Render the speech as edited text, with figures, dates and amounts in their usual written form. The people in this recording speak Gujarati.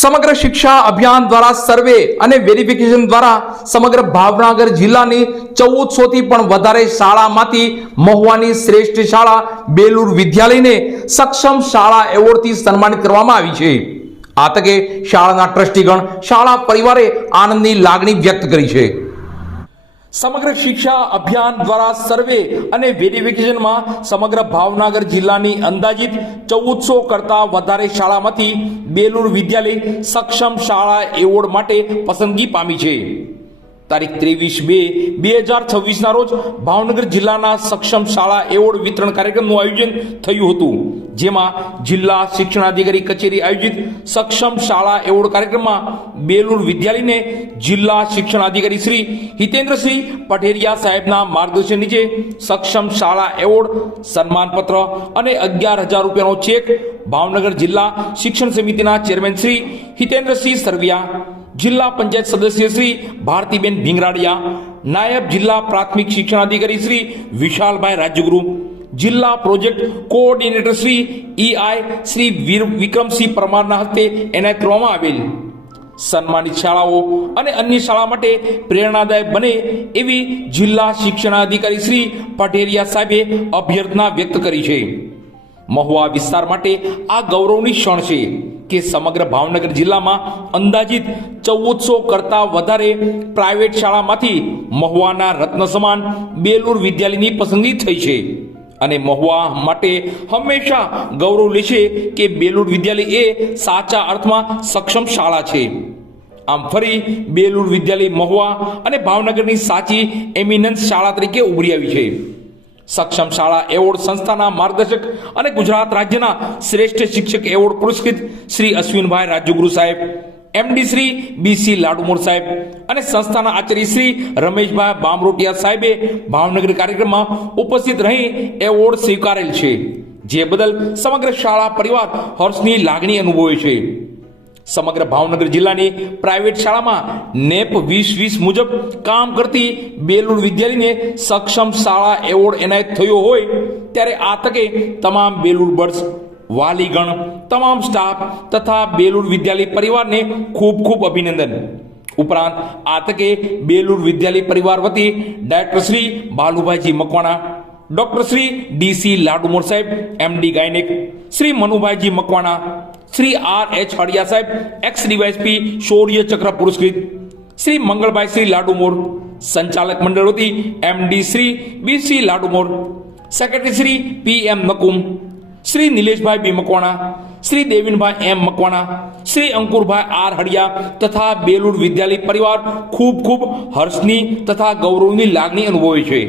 સમગ્ર શિક્ષા અભિયાન દ્વારા સર્વે અને વેરિફિકેશન દ્વારા સમગ્ર ભાવનગર જિલ્લાની 1400 થી પણ વધારે શાળામાંથી મહુવાની શ્રેષ્ઠ શાળા બેલુર વિદ્યાલયને સક્ષમ શાળા એવોર્ડથી સન્માનિત કરવામાં આવી છે। આ તકે શાળાના ટ્રસ્ટીગણ શાળા પરિવારે આનંદની લાગણી વ્યક્ત કરી છે। સમગ્ર શિક્ષા અભિયાન દ્વારા સર્વે અને વેરિફિકેશનમાં સમગ્ર ભાવનગર જિલ્લાની અંદાજિત 1400 કરતા વધારે શાળામાંથી બેલુર વિદ્યાલય સક્ષમ શાળા એવોર્ડ માટે પસંદગી પામી છે। તારીખ 23/2/2026 ના રોજ ભાવનગર જિલ્લાના સક્ષમ શાળા એવોર્ડ વિતરણ કાર્યક્રમનું આયોજન થયું હતું, જેમાં જિલ્લા શિક્ષણાધિકારી કચેરી આયોજિત સક્ષમ શાળા એવોર્ડ કાર્યક્રમમાં બેલુર વિદ્યાલયને જિલ્લા શિક્ષણાધિકારી શ્રી હિતેન્દ્રસિંહ પટેરિયા સાહેબના માર્ગદર્શન નીચે સક્ષમ શાળા એવોર્ડ, સન્માનપત્ર અને 11,000 રૂપિયાનો ચેક ભાવનગર જિલ્લા શિક્ષણ સમિતિના ચેરમેન શ્રી હિતેન્દ્રસિંહ સરવિયા, જિલ્લા પંચાયત સદસ્ય શ્રી ભારતીબેન ભીંગરાડિયા, નાયબ જિલ્લા પ્રાથમિક શિક્ષણાધિકારી શ્રી વિશાલભાઈ રાજ્યગુરુ, જિલ્લા project coordinator Shri EI Shri Vikramsinh પરમારના હસ્તે એનાયત કરવામાં આવેલ। સન્માનિત શાળાઓ અને અન્ય શાળા માટે પ્રેરણાદાયક બને એવી જિલ્લા શિક્ષણાધિકારી શ્રી પટેરિયા સાહેબે અભ્યર્થના વ્યક્ત કરી છે। મહુવા વિસ્તાર માટે આ ગૌરવની ક્ષણ છે કે સમગ્ર ભાવનગર જિલ્લામાં અંદાજિત 1400 કરતા વધારે પ્રાઇવેટ શાળામાંથી મહુવાના રત્ન સમાન બેલુર વિદ્યાલયની પસંદગી થઈ છે અને મહુવા માટે હંમેશા ગૌરવ લેશે કે બેલુર વિદ્યાલય એ સાચા અર્થમાં સક્ષમ શાળા છે। આમ ફરી બેલુર વિદ્યાલય મહુવા અને ભાવનગરની સાચી એમિનન્સ શાળા તરીકે ઉભરી આવી છે। સક્ષમ શાળા એવોર્ડ સંસ્થાના માર્ગદર્શક અને ગુજરાત રાજ્યના શ્રેષ્ઠ શિક્ષક એવોર્ડ પુરસ્કૃત શ્રી અશ્વિનભાઈ રાજ્યગુરુ સાહેબ, MD શ્રી BC લાડુમોર સાહેબ અને સંસ્થાના આચાર્ય શ્રી રમેશભાઈ બામરોટિયા સાહેબે ભાવનગર કાર્યક્રમમાં ઉપસ્થિત રહી એવોર્ડ સ્વીકારેલ છે, જે બદલ સમગ્ર શાળા પરિવાર હર્ષની લાગણી અનુભવે છે। સમગ્ર ભાવનગર જિલ્લાની પ્રાઇવેટ શાળામાં નેપ 2020 મુજબ કામ કરતી બેલુર વિદ્યાલયને સક્ષમ શાળા એવોર્ડ એનાયત થયો હોય ત્યારે આ તકે તમામ બેલુર બર્ડ્સ, વાલીગણ, તમામ સ્ટાફ તથા બેલુર વિદ્યાલય પરિવારને ખૂબ ખૂબ અભિનંદન। ઉપરાંત આ તકે બેલુર વિદ્યાલય પરિવાર વતી director Shri Balubhaiji Makwana, doctor Shri DC Ladumor saheb, MD gynaec, Shri Manubhaiji Makwana, Shri RH Hadiya saheb, ex-DYSP શૌર્ય ચક્ર પુરસ્કૃત, શ્રી મંગળભાઈ શ્રી લાડુમોર, સંચાલક મંડળ વતી MD Shri BC Ladumor, secretary Shri PM Nakum, Shri Nileshbhai B Makwana, Shri Devinbhai M Makwana, Shri Ankurbhai R Hadiya તથા બેલુર વિદ્યાલય પરિવાર ખૂબ ખૂબ હર્ષની તથા ગૌરવની લાગણી અનુભવે છે।